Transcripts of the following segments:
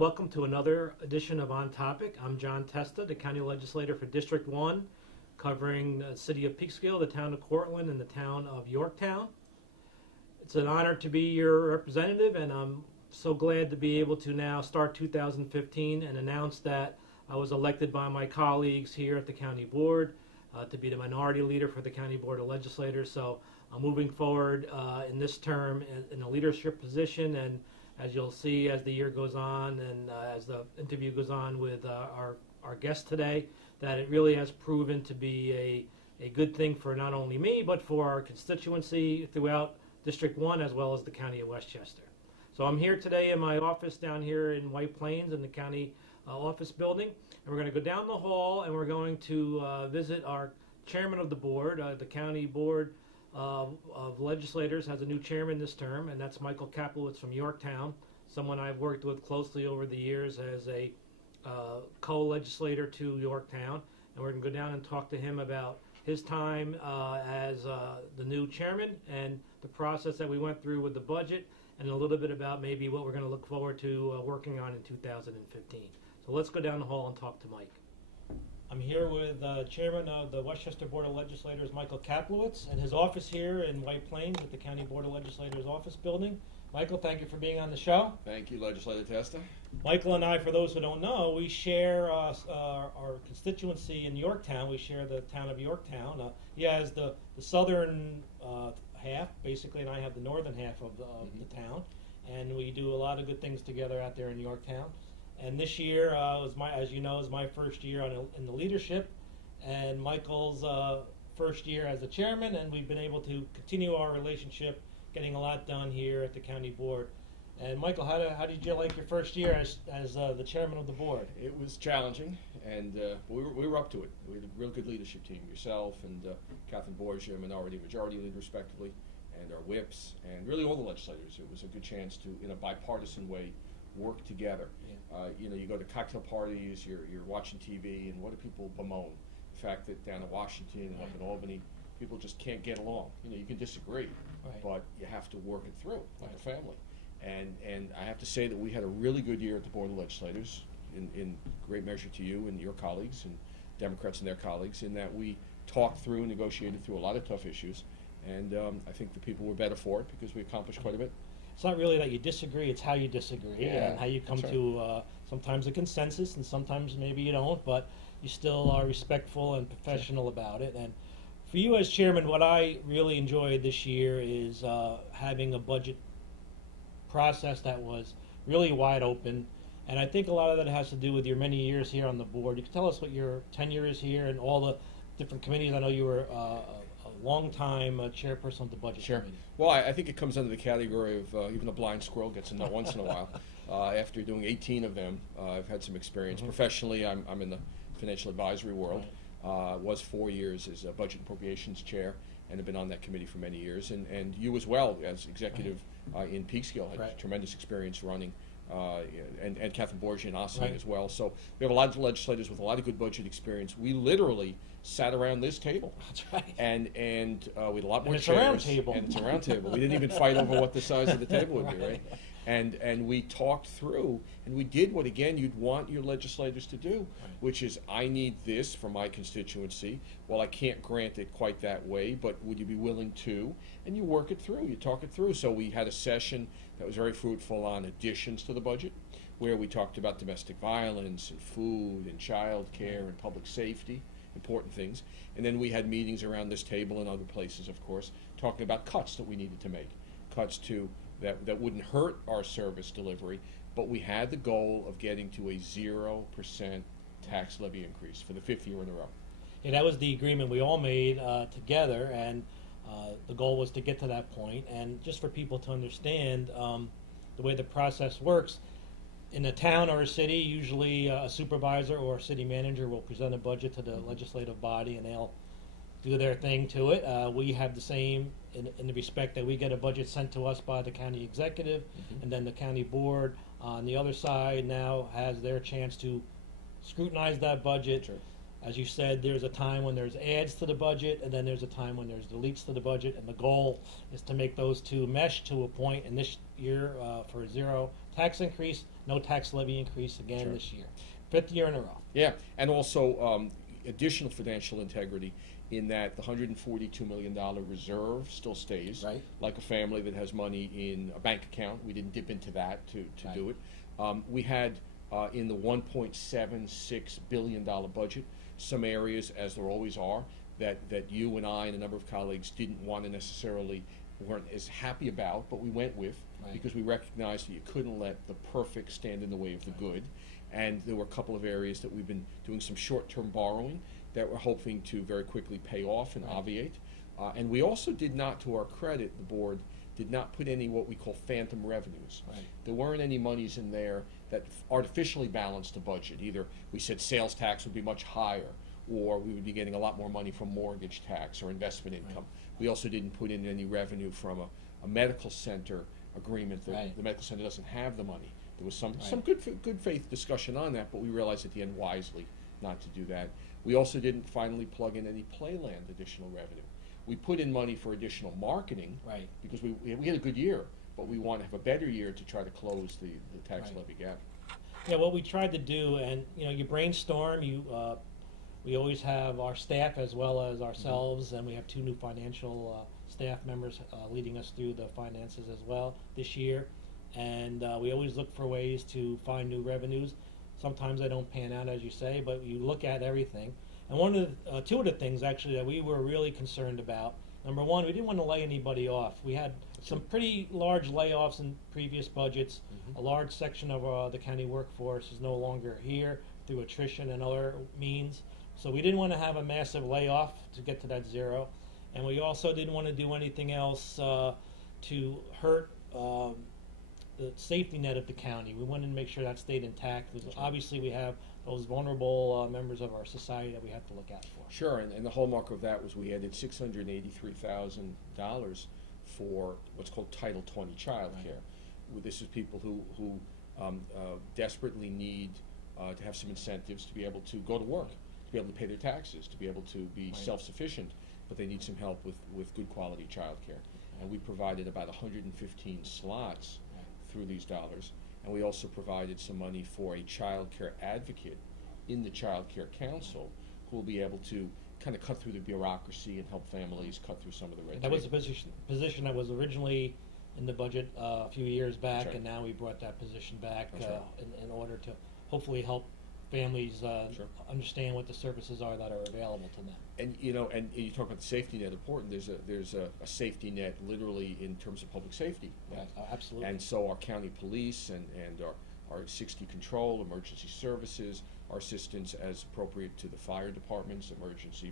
welcome to another edition of On Topic. I'm John Testa, the County Legislator for District 1, covering the city of Peekskill, the town of Cortlandt, and the town of Yorktown. It's an honor to be your representative, and I'm so glad to be able to now start 2015 and announce that I was elected by my colleagues here at the County Board to be the minority leader for the County Board of Legislators. So I'm moving forward in this term in a leadership position, and as you'll see as the year goes on and as the interview goes on with our guest today, that it really has proven to be a good thing for not only me, but for our constituency throughout District 1 as well as the County of Westchester. So I'm here today in my office down here in White Plains in the county office building, and we're going to go down the hall and we're going to visit our chairman of the board. The County Board of Legislators has a new chairman this term, and that's Michael Kaplowitz from Yorktown, someone I've worked with closely over the years as a co-legislator to Yorktown. And we're going to go down and talk to him about his time as the new chairman and the process that we went through with the budget, and a little bit about maybe what we're going to look forward to working on in 2015. So let's go down the hall and talk to Mike. I'm here with Chairman of the Westchester Board of Legislators, Michael Kaplowitz, and his office here in White Plains at the County Board of Legislators office building. Michael, thank you for being on the show. Thank you, Legislator Testa. Michael and I, for those who don't know, we share our constituency in Yorktown. We share the town of Yorktown. He has the southern half, basically, and I have the northern half of the town. And we do a lot of good things together out there in Yorktown. And this year was as you know, is my first year in the leadership, and Michael's first year as the chairman, and we've been able to continue our relationship, getting a lot done here at the county board. And Michael, how did you like your first year as the chairman of the board? It was challenging, and we were up to it. We had a real good leadership team, yourself and Catherine Borgia, majority leader respectively, and our whips, and really all the legislators. It was a good chance to, in a bipartisan way, work together. Yeah. You go to cocktail parties, you're watching TV, and what do people bemoan? The fact that down in Washington and up in Albany, people just can't get along. You can disagree, right, but you have to work it through like a family. And I have to say that we had a really good year at the Board of Legislators, in great measure to you and your colleagues and Democrats and their colleagues, in that we talked through, negotiated through a lot of tough issues, and I think the people were better for it because we accomplished quite a bit. It's not really that you disagree, it's how you disagree, yeah, and how you come to sometimes a consensus, and sometimes maybe you don't, but you still are respectful and professional about it. And for you as chairman, what I really enjoyed this year is having a budget process that was really wide open. And I think a lot of that has to do with your many years here on the board. You can tell us what your tenure is here and all the different committees. I know you were a long-time chairperson of the budget committee. Well, I think it comes under the category of even a blind squirrel gets a nut once in a while. After doing 18 of them, I've had some experience. Professionally, I'm in the financial advisory world. Was 4 years as a budget appropriations chair, and have been on that committee for many years. And you as well as executive in Peekskill had tremendous experience running, and Catherine Borgia and Ossining as well. So we have a lot of legislators with a lot of good budget experience. We literally sat around this table. That's right. And we had a lot more chairs. It's a round table. And it's a round table. We didn't even fight over what the size of the table would be, right? And we talked through, and we did what, again, you'd want your legislators to do, which is, I need this for my constituency. Well, I can't grant it quite that way, but would you be willing to? And you work it through, you talk it through. So we had a session that was very fruitful on additions to the budget, where we talked about domestic violence and food and child care and public safety, important things. And then we had meetings around this table and other places, of course, talking about cuts that we needed to make, cuts to that wouldn't hurt our service delivery, but we had the goal of getting to a 0% tax levy increase for the 5th year in a row. Yeah, that was the agreement we all made together, and the goal was to get to that point. And just for people to understand the way the process works, in a town or a city, usually a supervisor or a city manager will present a budget to the legislative body, and they'll do their thing to it. We have the same in the respect that we get a budget sent to us by the county executive, and then the county board on the other side now has their chance to scrutinize that budget, As you said, there's a time when there's adds to the budget, and then there's a time when there's deletes to the budget, and the goal is to make those two mesh to a point. And this year, for 0 tax increase, no tax levy increase again Sure. this year. 5th year in a row. Yeah, and also additional financial integrity in that the $142 million reserve still stays. Right. Like a family that has money in a bank account. We didn't dip into that to Right. do it. We had in the $1.76 billion budget some areas, as there always are, that you and I and a number of colleagues didn't want to necessarily, weren't as happy about, but we went with Right. because we recognized that you couldn't let the perfect stand in the way of the good. And there were a couple of areas that we've been doing some short-term borrowing that we're hoping to very quickly pay off and Right. obviate. And we also did not, to our credit, the board did not put any what we call phantom revenues. Right. There weren't any monies in there that artificially balanced the budget. Either we said sales tax would be much higher, or we would be getting a lot more money from mortgage tax or investment income. Right. We also didn't put in any revenue from a medical center agreement that Right. the medical center doesn't have the money. There was some Right. good faith discussion on that, but we realized at the end wisely not to do that. We also didn't finally plug in any Playland additional revenue. We put in money for additional marketing Right. because we had a good year, but we want to have a better year to try to close the tax Right. levy gap. Yeah, what we tried to do, and you brainstorm. We always have our staff as well as ourselves, and we have 2 new financial staff members leading us through the finances as well this year. And we always look for ways to find new revenues. Sometimes they don't pan out, as you say, but you look at everything. And two of the things actually that we were really concerned about. Number one, we didn't want to lay anybody off. We had some pretty large layoffs in previous budgets. A large section of the county workforce is no longer here through attrition and other means. So we didn't want to have a massive layoff to get to that 0. And we also didn't want to do anything else to hurt the safety net of the county. We wanted to make sure that stayed intact, because obviously we have those vulnerable members of our society that we have to look out for. Sure, and the hallmark of that was we added $683,000 for what's called Title 20 child care. Right. This is people who desperately need to have some incentives to be able to go to work, to be able to pay their taxes, to be able to be Right. self-sufficient, but they need some help with good quality child care. And we provided about 115 slots through these dollars, and we also provided some money for a child care advocate in the Child Care Council who will be able to kind of cut through the bureaucracy and help families cut through some of the red tape. That was a position that was originally in the budget a few years back, Right. and now we brought that position back That's right. in order to hopefully help families Sure. understand what the services are that are available to them. And you talk about the safety net. Important. There's a safety net literally in terms of public safety. Right. Absolutely. And so our county police and our 60 control, emergency services, our assistance as appropriate to the fire departments, emergency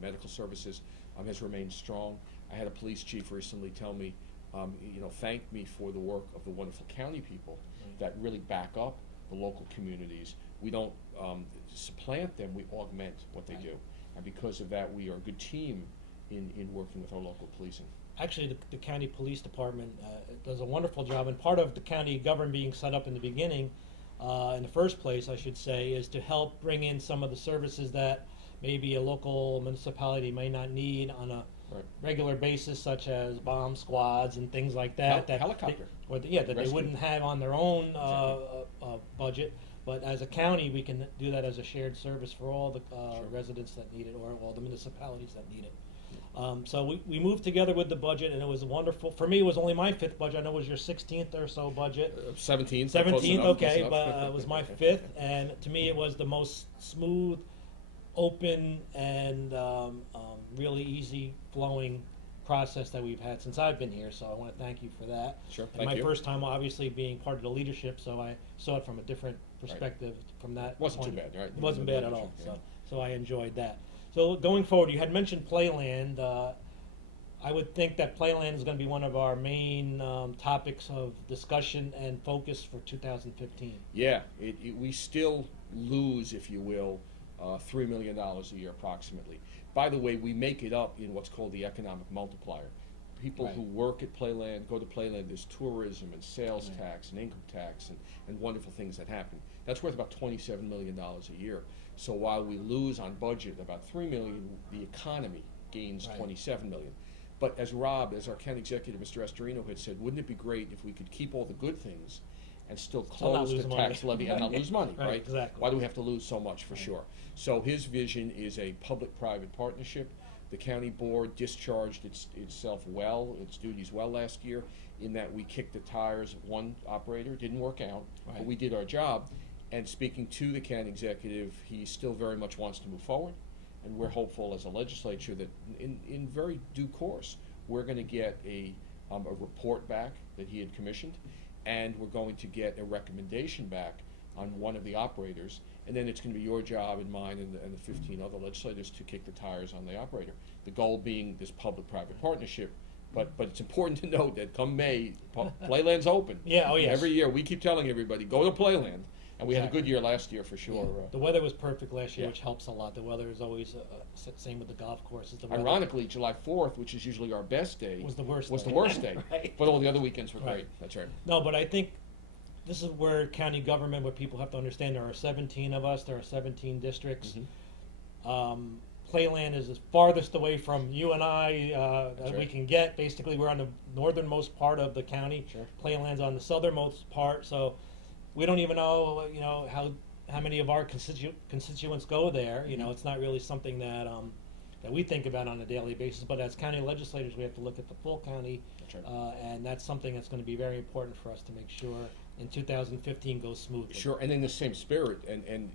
medical services has remained strong. I had a police chief recently tell me, thank me for the work of the wonderful county people that really back up the local communities. We don't supplant them, we augment what they Right. do. And because of that, we are a good team in working with our local policing. Actually, the county police department does a wonderful job, and part of the county government being set up in the beginning, in the first place, I should say, is to help bring in some of the services that maybe a local municipality may not need on a Right. regular basis, such as bomb squads and things like that. Helicopter. That they Rescue. wouldn't have on their own budget. But as a county, we can do that as a shared service for all the residents that need it, or all the municipalities that need it. So we moved together with the budget, and it was wonderful. For me, it was only my 5th budget. I know it was your 16th or so budget. 17th. 17th, okay, close but enough. it was my 5th, and to me it was the most smooth, open, and really easy flowing process that we've had since I've been here, so I want to thank you for that. Sure, And thank my you. first time obviously being part of the leadership, so I saw it from a different perspective from that Wasn't point. too bad, right? It wasn't bad at all, Yeah. so I enjoyed that. So going forward, you had mentioned Playland. I would think that Playland is going to be one of our main topics of discussion and focus for 2015. Yeah, we still lose, if you will, $3 million a year approximately. By the way, we make it up in what's called the economic multiplier. people Right. who work at Playland, go to Playland, there's tourism and sales tax and income tax and wonderful things that happen. That's worth about $27 million a year. So while we lose on budget about $3 million, the economy gains Right. $27 million. But as Rob, as our county executive, Mr. Estorino, had said, wouldn't it be great if we could keep all the good things and still Still not close the lose money. tax levy and not lose money, Right, right? exactly. Why do we have to lose so much, for Right. sure? So his vision is a public-private partnership. The county board discharged itself well, its duties well last year, in that we kicked the tires of one operator. It didn't work out, but Right. we did our job. And speaking to the county executive, he still very much wants to move forward. And we're hopeful as a legislature that in very due course, we're going to get a report back that he had commissioned, and we're going to get a recommendation back on one of the operators, and then it's going to be your job and mine and the 15 other legislators to kick the tires on the operator. The goal being this public-private partnership, but it's important to note that come May, Playland's open. Yeah, oh, yes. Every year, we keep telling everybody, go to Playland, and we had a Exactly. good year last year for sure. The weather was perfect last year, Yeah. which helps a lot. The weather is always same with the golf courses. The weather Ironically, July 4th, which is usually our best day, was the worst. was day. the worst day. Right. But all the other weekends were Right. great. That's right. No, but I think this is where county government, what people have to understand, there are 17 of us, there are 17 districts. Playland is as farthest away from you and I that we right. can get. Basically, we're on the northernmost part of the county. Sure. Playland's on the southernmost part, so we don't even know, how many of our constituents go there. It's not really something that that we think about on a daily basis. But as county legislators, we have to look at the full county, That's right. and that's something that's going to be very important for us to make sure in 2015 goes smoothly. Sure, and in the same spirit, and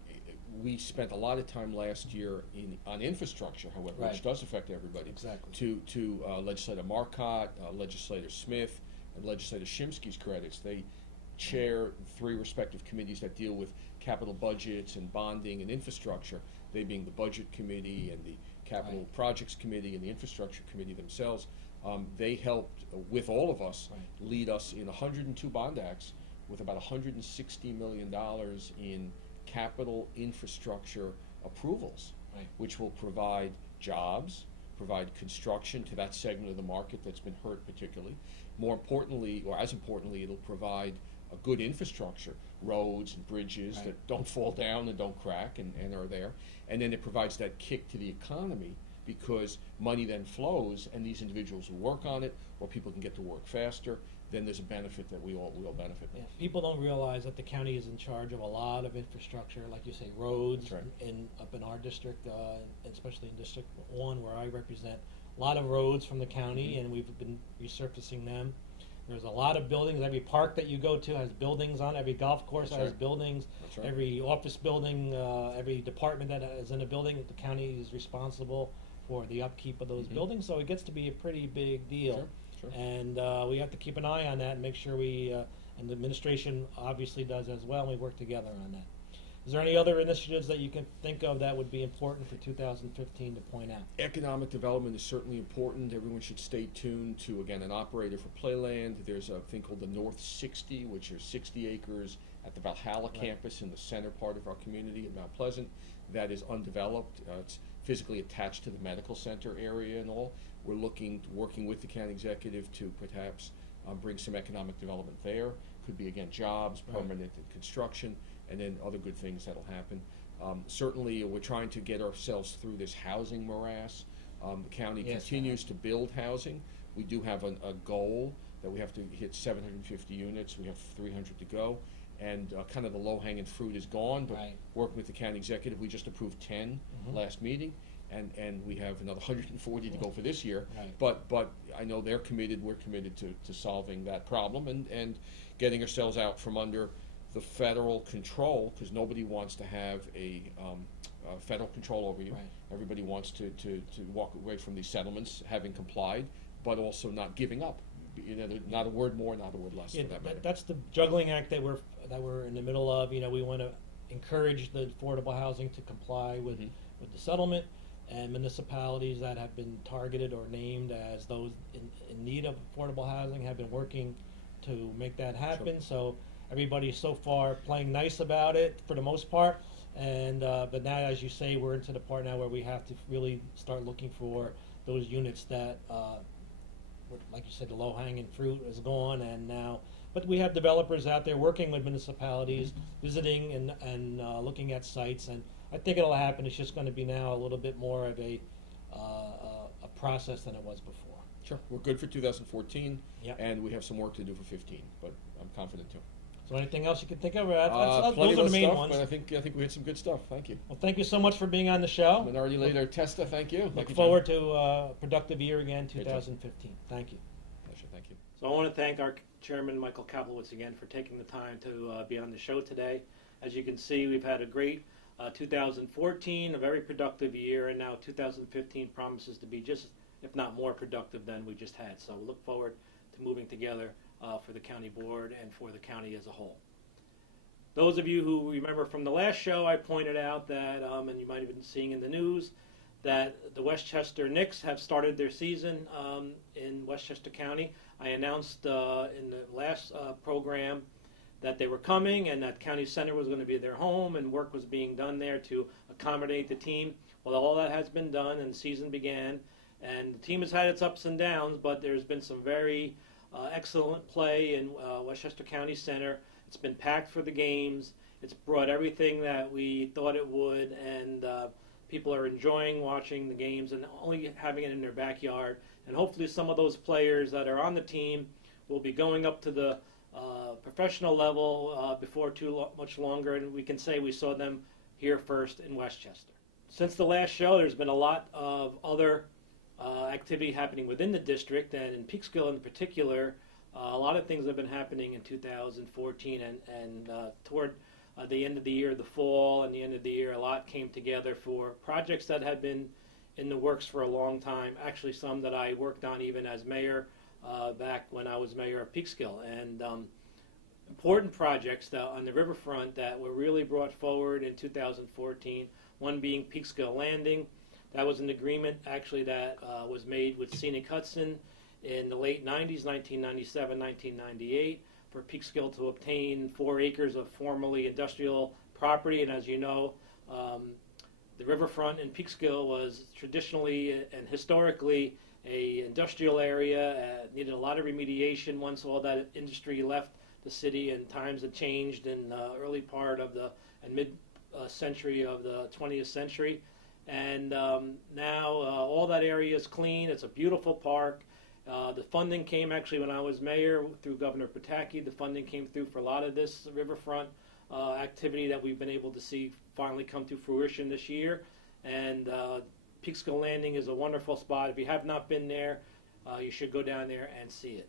we spent a lot of time last year on infrastructure, however, Right. which does affect everybody. Exactly. To Legislator Marcotte, Legislator Smith, and Legislator Shimsky's credits, they chair 3 respective committees that deal with capital budgets and bonding and infrastructure, they being the Budget Committee and the Capital Right. Projects Committee and the Infrastructure Committee themselves. They helped, with all of us, Right. lead us in 102 bond acts with about $160 million in capital infrastructure approvals, Right. which will provide jobs, provide construction to that segment of the market that's been hurt particularly. More importantly, or as importantly, it'll provide a good infrastructure, roads and bridges Right. that don't fall down and don't crack and are there. And then it provides that kick to the economy because money then flows, and these individuals who work on it, or people can get to work faster, then there's a benefit that we all benefit. Yeah, people don't realize that the county is in charge of a lot of infrastructure, like you say, roads, That's right. up in our district, especially in District 1, where I represent. A lot of roads from the county, and we've been resurfacing them. There's a lot of buildings. Every park that you go to has buildings on it. Every golf course That's has right. buildings. That's right. Every office building, every department that is in a building, the county is responsible for the upkeep of those Mhm. buildings. So it gets to be a pretty big deal. Sure. And we have to keep an eye on that and make sure and the administration obviously does as well, and we work together on that. Is there any other initiatives that you can think of that would be important for 2015 to point out? Economic development is certainly important. Everyone should stay tuned to, again, an operator for Playland. There's a thing called the North 60, which are 60 acres at the Valhalla Right. campus in the center part of our community in Mount Pleasant. That is undeveloped. It's physically attached to the medical center area and all. We're working with the county executive to perhaps bring some economic development there. Could be, again, jobs, Right. permanent construction, and then other good things that'll happen. Certainly, we're trying to get ourselves through this housing morass. The county Yes, continues to build housing. We do have a goal that we have to hit 750 units. We have 300 to go. And kind of the low-hanging fruit is gone, but Right. working with the county executive, we just approved 10 Mhm. last meeting, and we have another 140 to go for this year. Right. But I know they're committed, we're committed to solving that problem and getting ourselves out from under the federal control, because nobody wants to have a federal control over you. Right. Everybody wants to walk away from these settlements, having complied, but also not giving up. Not a word more, not a word less, Yeah, for that matter. that's the juggling act that we're in the middle of. We want to encourage the affordable housing to comply with Mhm. with the settlement, and municipalities that have been targeted or named as those in need of affordable housing have been working to make that happen. Sure. So everybody's so far playing nice about it for the most part, and but now, as you say, we're into the part now where we have to really start looking for those units that like you said, the low-hanging fruit is gone, and now, but we have developers out there working with municipalities, visiting and looking at sites, and I think it'll happen. It's just going to be now a little bit more of a process than it was before. Sure, we're good for 2014, Yep. and we have some work to do for 15, but I'm confident too. So anything else you can think of? Plenty Those are of the main stuff, ones. but I think we had some good stuff. Thank you. Well, thank you so much for being on the show. Minority Leader Testa, thank you. Look forward to a productive year again, Great 2015. Thank you. Pleasure, thank you. So I want to thank our chairman, Michael Kaplowitz, again for taking the time to be on the show today. As you can see, we've had a great 2014, a very productive year, and now 2015 promises to be just, if not more productive than we just had. So we look forward to moving together for the county board and for the county as a whole. Those of you who remember from the last show, I pointed out that, and you might have been seeing in the news, that the Westchester Knicks have started their season in Westchester County. I announced in the last program that they were coming and that County Center was going to be their home and work was being done there to accommodate the team. Well, all that has been done and the season began. And the team has had its ups and downs, but there's been some very excellent play in Westchester County Center. It's been packed for the games. It's brought everything that we thought it would, and people are enjoying watching the games and only having it in their backyard. And hopefully some of those players that are on the team will be going up to the professional level before too much longer, and we can say we saw them here first in Westchester. Since the last show, there's been a lot of other activity happening within the district, and in Peekskill in particular, a lot of things have been happening in 2014, and toward the end of the year, the fall and the end of the year, a lot came together for projects that had been in the works for a long time, actually some that I worked on even as mayor back when I was mayor of Peekskill, and important projects on the riverfront that were really brought forward in 2014, one being Peekskill Landing. That was an agreement actually that was made with Scenic Hudson in the late 90s, 1997, 1998, for Peekskill to obtain 4 acres of formerly industrial property. And as you know, the riverfront in Peekskill was traditionally and historically a industrial area, needed a lot of remediation once all that industry left the city, and times had changed in the early part of the and mid-century of the 20th century. And now all that area is clean. It's a beautiful park. The funding came actually when I was mayor through Governor Pataki. The funding came through for a lot of this riverfront activity that we've been able to see finally come to fruition this year. And Peekskill Landing is a wonderful spot. If you have not been there, you should go down there and see it.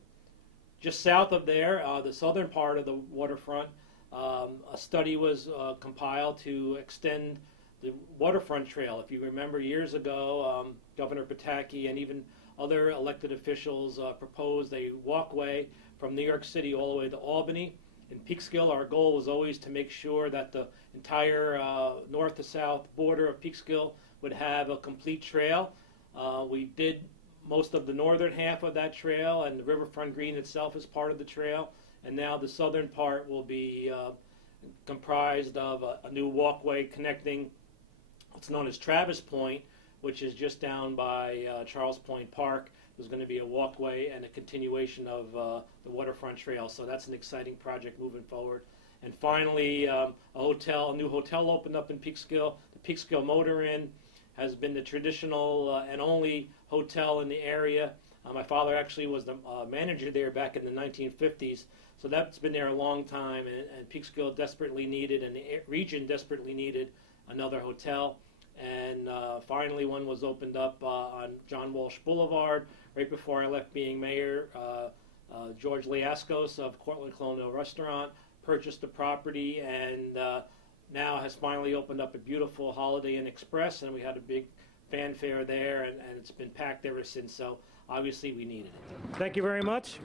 Just south of there, the southern part of the waterfront, a study was compiled to extend the waterfront trail. If you remember years ago, Governor Pataki and even other elected officials proposed a walkway from New York City all the way to Albany. In Peekskill, our goal was always to make sure that the entire north to south border of Peekskill would have a complete trail. We did most of the northern half of that trail, and the riverfront green itself is part of the trail. And now the southern part will be comprised of a new walkway connecting what's known as Travis Point, which is just down by Charles Point Park. There's going to be a walkway and a continuation of the waterfront trail. So that's an exciting project moving forward. And finally, a new hotel opened up in Peekskill. The Peekskill Motor Inn has been the traditional and only hotel in the area. My father actually was the manager there back in the 1950s. So that's been there a long time, and Peekskill desperately needed, and the region desperately needed another hotel. And finally one was opened up on John Walsh Boulevard right before I left being mayor. George Liascos of Cortlandt Colonial Restaurant purchased the property, and now has finally opened up a beautiful Holiday Inn Express, and we had a big fanfare there, and it's been packed ever since, so obviously we needed it. Thank you very much.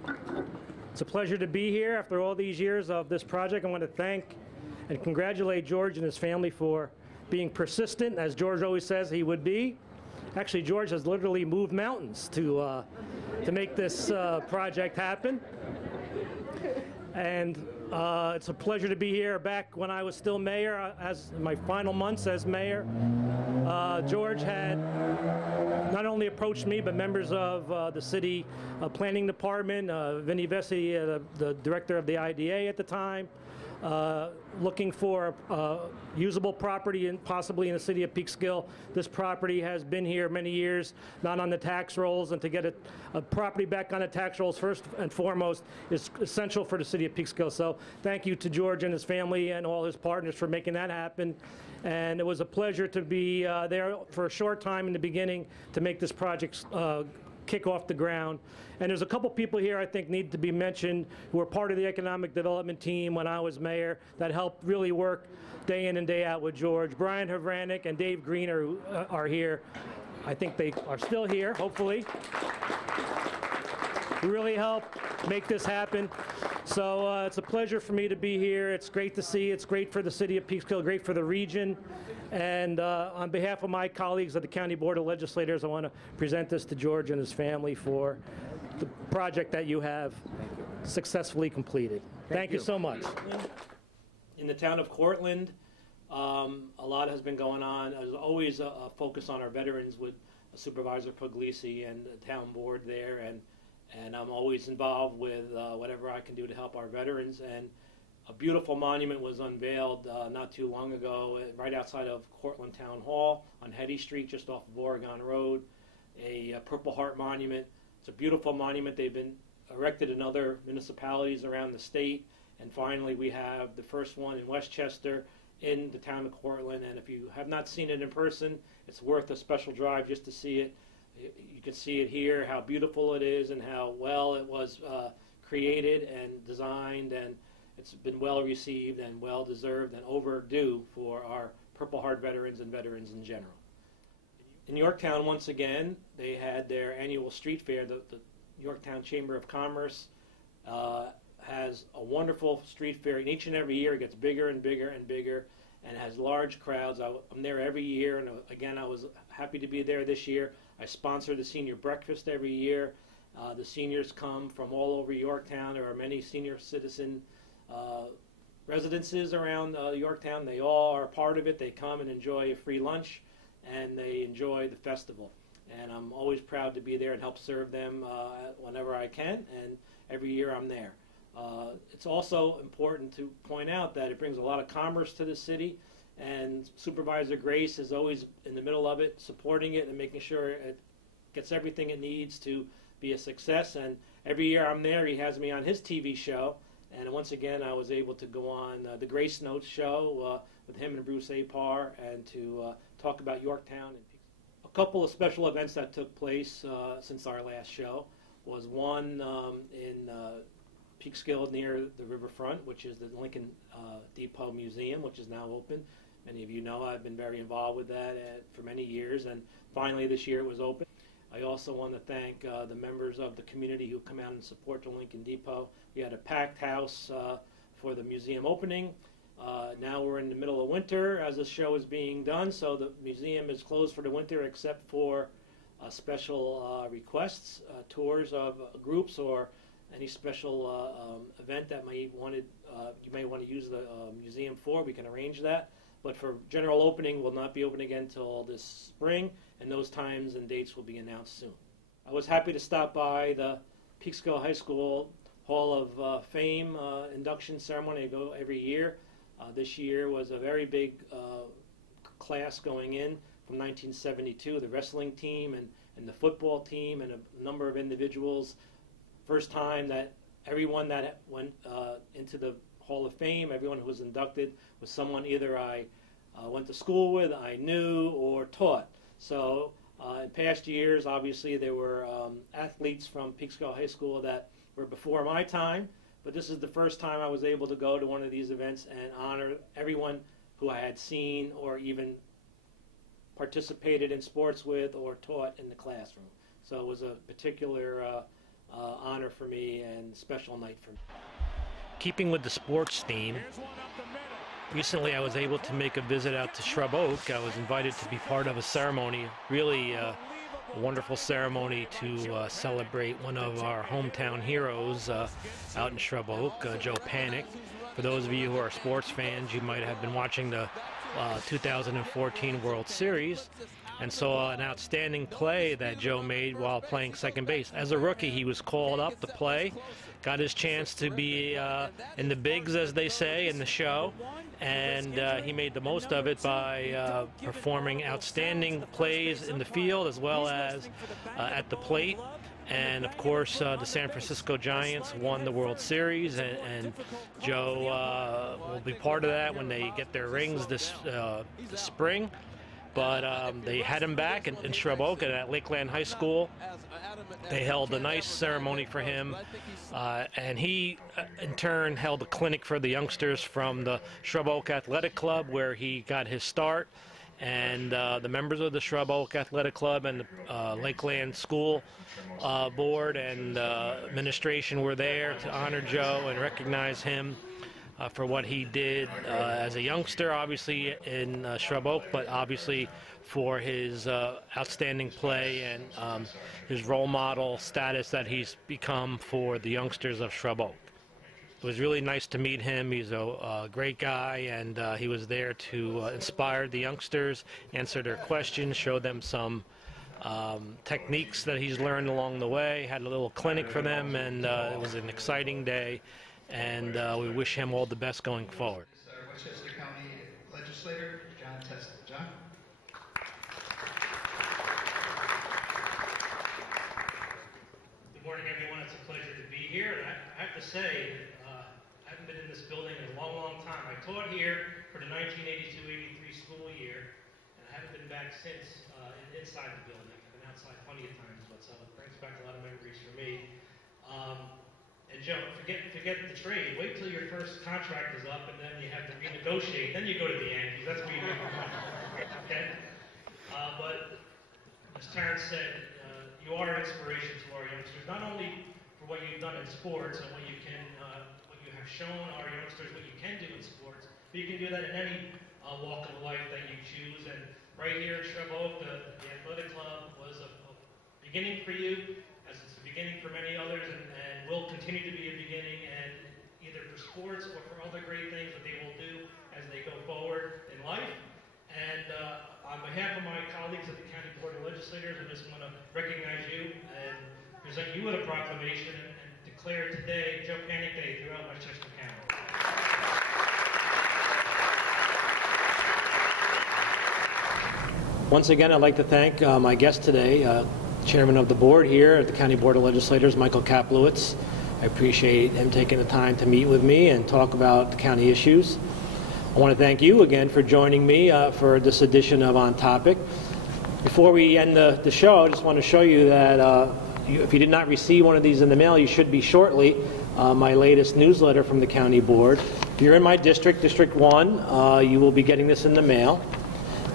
It's a pleasure to be here after all these years of this project. I want to thank and congratulate George and his family for being persistent, as George always says he would be. Actually, George has literally moved mountains to make this project happen. And It's a pleasure to be here back when I was still mayor, as my final months as mayor. George had not only approached me, but members of the city planning department, Vinny Vesey, the director of the IDA at the time, looking for usable property and possibly in the city of Peekskill. This property has been here many years, not on the tax rolls, and to get a property back on the tax rolls first and foremost is essential for the city of Peekskill. So thank you to George and his family and all his partners for making that happen. And it was a pleasure to be there for a short time in the beginning to make this project kick off the ground. And there's a couple people here I think need to be mentioned who were part of the economic development team when I was mayor that helped really work day in and day out with George. Brian Havranek and Dave Greener are here. I think they are still here, hopefully. Who really helped make this happen. So it's a pleasure for me to be here. It's great to see. It's great for the city of Peekskill, great for the region. And on behalf of my colleagues at the County Board of Legislators, I want to present this to George and his family for the project that you have successfully completed. Thank you so much. In the town of Cortlandt, a lot has been going on. There's always a focus on our veterans with Supervisor Puglisi and the town board there. And I'm always involved with whatever I can do to help our veterans. And a beautiful monument was unveiled not too long ago, right outside of Cortlandt Town Hall on Hetty Street, just off of Oregon Road, a Purple Heart monument. It's a beautiful monument. They've been erected in other municipalities around the state. And finally, we have the first one in Westchester in the town of Cortlandt. And if you have not seen it in person, it's worth a special drive just to see it. You can see it here, how beautiful it is and how well it was created and designed, and it's been well received and well deserved and overdue for our Purple Heart veterans and veterans in general. In Yorktown, once again, they had their annual street fair. The Yorktown Chamber of Commerce has a wonderful street fair, and each and every year it gets bigger and bigger and bigger and has large crowds. I'm there every year, and again, I was happy to be there this year. I sponsor the senior breakfast every year. The seniors come from all over Yorktown. There are many senior citizen residences around Yorktown. They all are part of it. They come and enjoy a free lunch, and they enjoy the festival. And I'm always proud to be there and help serve them whenever I can, and every year I'm there. It's also important to point out that it brings a lot of commerce to the city, and Supervisor Grace is always in the middle of it, supporting it and making sure it gets everything it needs to be a success. And every year I'm there, he has me on his TV show. And once again, I was able to go on the Grace Notes show with him and Bruce Apar and to talk about Yorktown. A couple of special events that took place since our last show was one in Peekskill near the riverfront, which is the Lincoln Depot Museum, which is now open. Many of you know I've been very involved with that for many years, and finally this year it was open. I also want to thank the members of the community who come out and support the Lincoln Depot. We had a packed house for the museum opening. Now we're in the middle of winter as the show is being done, so the museum is closed for the winter except for special requests, tours of groups, or any special event that you may want to use the museum for. We can arrange that. But for general opening, will not be open again until this spring, and those times and dates will be announced soon. I was happy to stop by the Peekskill High School Hall of Fame induction ceremony. I go every year. This year was a very big class going in from 1972, the wrestling team and the football team and a number of individuals. First time that everyone that went into the Hall of Fame, everyone who was inducted, was someone either I went to school with, I knew, or taught. So in past years, obviously, there were athletes from Peekskill High School that were before my time, but this is the first time I was able to go to one of these events and honor everyone who I had seen or even participated in sports with or taught in the classroom. So it was a particular honor for me and special night for me. Keeping with the sports theme, recently I was able to make a visit out to Shrub Oak. I was invited to be part of a ceremony, really a wonderful ceremony to celebrate one of our hometown heroes out in Shrub Oak, Joe Panik. For those of you who are sports fans, you might have been watching the 2014 World Series and saw an outstanding play that Joe made while playing second base. As a rookie, he was called up to play, got his chance to be in the bigs, as they say, in the show, and he made the most of it by performing outstanding plays in the field as well as at the plate. And of course, the San Francisco Giants won the World Series, and Joe will be part of that when they get their rings this spring. But they had him back in Shrub Oak at Lakeland High School. They held a nice ceremony for him, and he, in turn, held a clinic for the youngsters from the Shrub Oak Athletic Club, where he got his start. And the members of the Shrub Oak Athletic Club and the Lakeland School Board and administration were there to honor Joe and recognize him for what he did as a youngster, obviously in Shrub Oak, but obviously for his outstanding play and his role model status that he's become for the youngsters of Shrub Oak. It was really nice to meet him. He's a great guy, and he was there to inspire the youngsters, answer their questions, show them some techniques that he's learned along the way, had a little clinic for them, and it was an exciting day, and we wish him all the best going forward. Westchester County Legislator, Testa. John? Good morning, everyone. It's a pleasure to be here. And I have to say, I haven't been in this building in a long, long time. I taught here for the 1982-83 school year, and I haven't been back since inside the building. I've been outside plenty of times, but so it brings back a lot of memories for me. And Joe, forget the trade. Wait till your first contract is up, and then you have to renegotiate. Then you go to the Yankees. That's where you go. Okay? But as Terrence said, you are an inspiration to our youngsters, not only for what you've done in sports and what you have shown our youngsters what you can do in sports, but you can do that in any walk of life that you choose. And right here at Shrub Oak, the athletic club was a beginning for you, as it's a beginning for many others, and will continue to be a beginning, and either for sports or for other great things that they will do as they go forward in life. And on behalf of my colleagues at the County Board of Legislators, I just want to recognize you and present you with a proclamation and declare today Joe Panik Day throughout Westchester County. Once again, I'd like to thank my guest today, Chairman of the Board here at the County Board of Legislators, Michael Kaplowitz. I appreciate him taking the time to meet with me and talk about county issues. I want to thank you again for joining me for this edition of On Topic. Before we end the show, I just want to show you that if you did not receive one of these in the mail, you should be shortly. My latest newsletter from the County Board. If you're in my district, District 1, you will be getting this in the mail.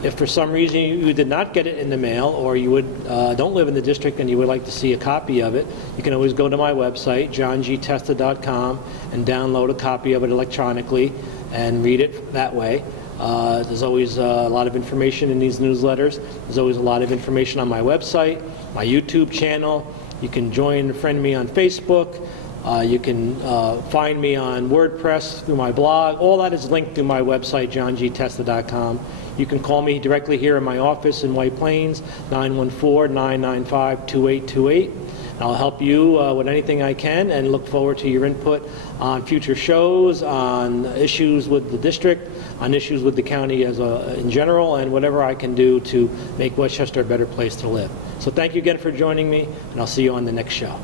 If for some reason you did not get it in the mail, or you don't live in the district and you would like to see a copy of it, you can always go to my website, johngtesta.com, and download a copy of it electronically and read it that way. There's always a lot of information in these newsletters. There's always a lot of information on my website, my YouTube channel. You can join and friend me on Facebook. You can find me on WordPress through my blog. All that is linked through my website, johngtesta.com. You can call me directly here in my office in White Plains, 914-995-2828. I'll help you with anything I can, and look forward to your input on future shows, on issues with the district, on issues with the county in general, and whatever I can do to make Westchester a better place to live. So thank you again for joining me, and I'll see you on the next show.